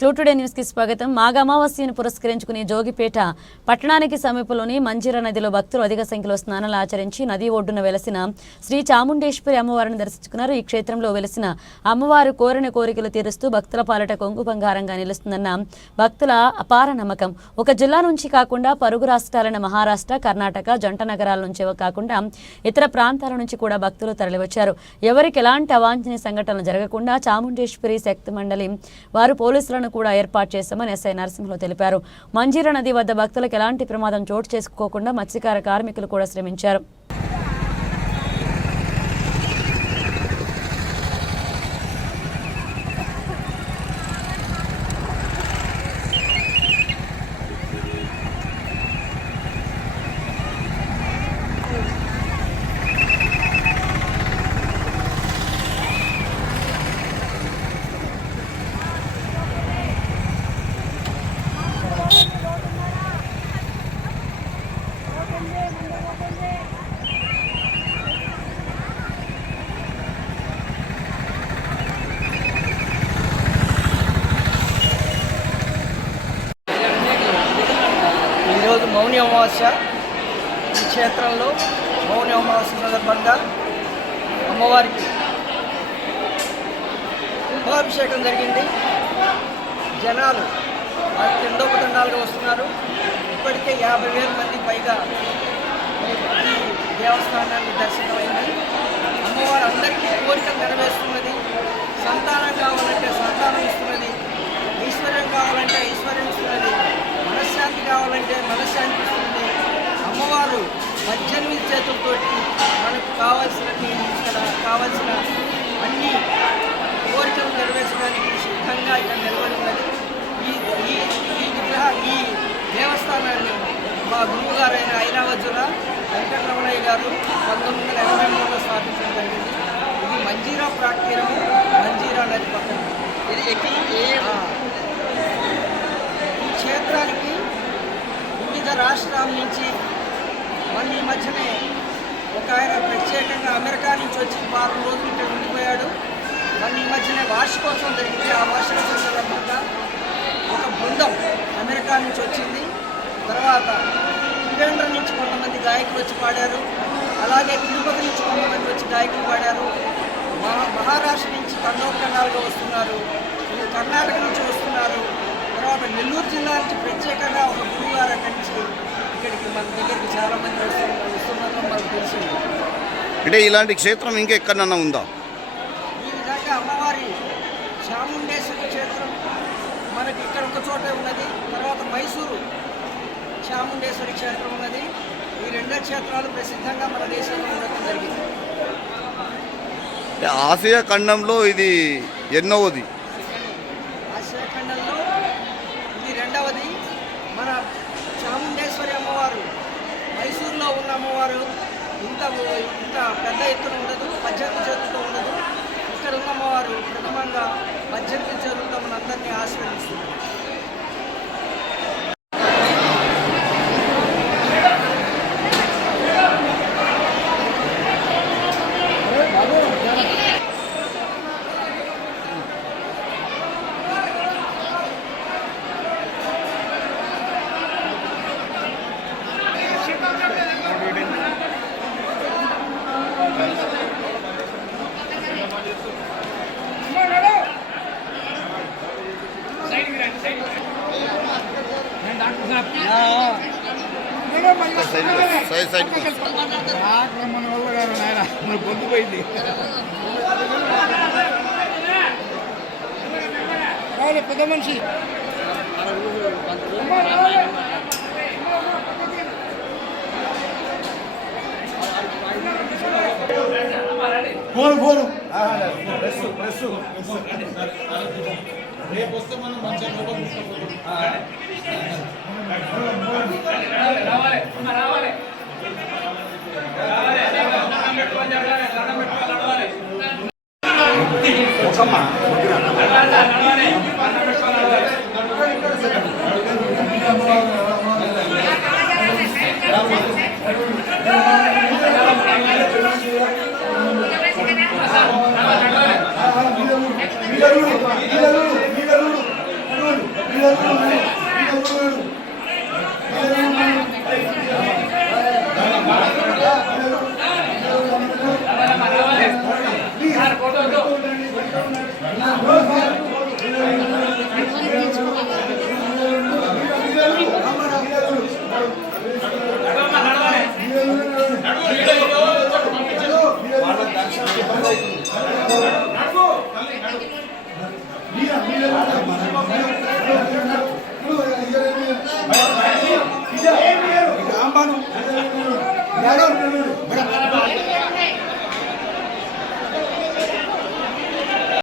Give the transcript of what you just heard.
Today news కి స్వాగతం. మాఘ అమావాస్యను పురస్కరించుకుని జోగిపేట పట్టణానికి సమీపంలోని మంజీరా నదిలో భక్తులు అధిక సంఖ్యలో స్నానాలు ఆచరించి నది ఒడ్డున వెలసిన శ్రీ చాముండేశ్వరి అమ్మవారిని దర్శించుకున్నారు. ఈ క్షేత్రంలో వెలసిన అమ్మవారు కోరిన కోరికలు తీరుస్తూ భక్తుల పాలట కొంగు బంగారంగా నిలుస్తుందన్న భక్తుల అపార నమ్మకం. ఒక జిల్లా నుంచి కాకుండా పరుగు రాష్ట్రాలైన మహారాష్ట్ర, కర్ణాటక జంట నగరాల నుంచి కాకుండా ఇతర ప్రాంతాల నుంచి కూడా భక్తులు తరలివచ్చారు. ఎవరికి ఎలాంటి అవాంఛనీయ సంఘటనలు జరగకుండా చాముండేశ్వరి శక్తి మండలి వారు పోలీసులను కూడా ఏర్పాటు చేశామని ఎస్ఐ నరసింహులు తెలిపారు. మంజీరా నది వద్ద భక్తులకు ఎలాంటి ప్రమాదం చోటు చేసుకోకుండా మత్స్యకార కార్మికులు కూడా శ్రమించారు. ఈరోజు మౌని అమావాస్య. ఈ క్షేత్రంలో మౌని అమావాస్య సందర్భంగా అమ్మవారికి కుంభాభిషేకం జరిగింది. జనాలు తండోపతండాలుగా వస్తున్నారు. ఇప్పటికే 50,000 మంది పైగా ఈ దేవస్థానాన్ని దర్శనమైంది. అమ్మవారు అందరికీ కోరికలు నెరవేరుస్తున్నది. సంతానం కావాలంటే సంతానం ఇస్తున్నది, ఐశ్వర్యం కావాలంటే ఐశ్వర్యం ఇస్తున్నది, మనశ్శాంతి కావాలంటే మనశ్శాంతి ఇస్తుంది. అమ్మవారు 18 చేతులతోటి మనకు ఇక్కడ కావాల్సిన అన్ని కోరికలు నెరవేర్చడానికి సిద్ధంగా ఇక్కడ నిలబడి ఉన్నది. ఈ దేవస్థానాన్ని మా గురువు గారైన ఐరావజ్జుల వెంకటరమణయ్య గారు 1983లో స్థాపించడం జరిగింది. ఇది మంజీరా ప్రాక్టీరం, మంజీరా నది పక్కన. ఈ క్షేత్రానికి వివిధ రాష్ట్రాల నుంచి మన ఈ మధ్యనే ఒక ఆయన ప్రత్యేకంగా అమెరికా నుంచి వచ్చి 4 రోజులు ఇక్కడ ఉండిపోయాడు. మన ఈ మధ్యనే వార్షికోత్సవం జరిగింది. ఆ వార్షికోత్సవం సందర్భంగా ఒక బృందం అమెరికా నుంచి వచ్చింది. తర్వాత త్రివేంద్ర నుంచి కొంతమంది గాయకులు వచ్చి పాడారు. అలాగే తిరుపతి నుంచి కొంతమంది వచ్చి గాయకులు పాడారు. మహారాష్ట్ర నుంచి తండోపతండాలుగా వస్తున్నారు. కర్ణాటక నుంచి వస్తున్నారు. తర్వాత నెల్లూరు జిల్లా నుంచి ప్రత్యేకంగా ఒక గురువు గారు అక్కడి నుంచి ఇక్కడికి మన దగ్గరికి చాలామంది వస్తున్నారు మనకు తెలిసింది. అంటే ఇలాంటి క్షేత్రం ఇంకెక్కడన్నా ఉందా? ఈ విధంగా అమ్మవారి చాముండేశ్వరి క్షేత్రం మనకి ఇక్కడ ఒక చోటే ఉన్నది. తర్వాత మైసూరు చాముండేశ్వరి క్షేత్రం ఉన్నది. ఈ 2 క్షేత్రాలు ప్రసిద్ధంగా మన దేశంలో ఉండటం జరిగింది. ఆసియా ఖండంలో ఇది ఎన్నోది? ఆసియా ఖండంలో ఇది 2వది. మన చాముండేశ్వరి అమ్మవారు మైసూరులో ఉన్న అమ్మవారు ఇంత పెద్ద ఎత్తున ఉండదు, 18 చేతులతో ఉండదు. ఇక్కడ ఉన్న అమ్మవారు ప్రథమంగా 18 చేతులతో మనందరినీ ఆశీర్వదిస్తుంది. పొందిపోయింది పెద్ద మనిషి ఫోను రేపు వస్తే మనం మంచిగా రావాలి. చేతులు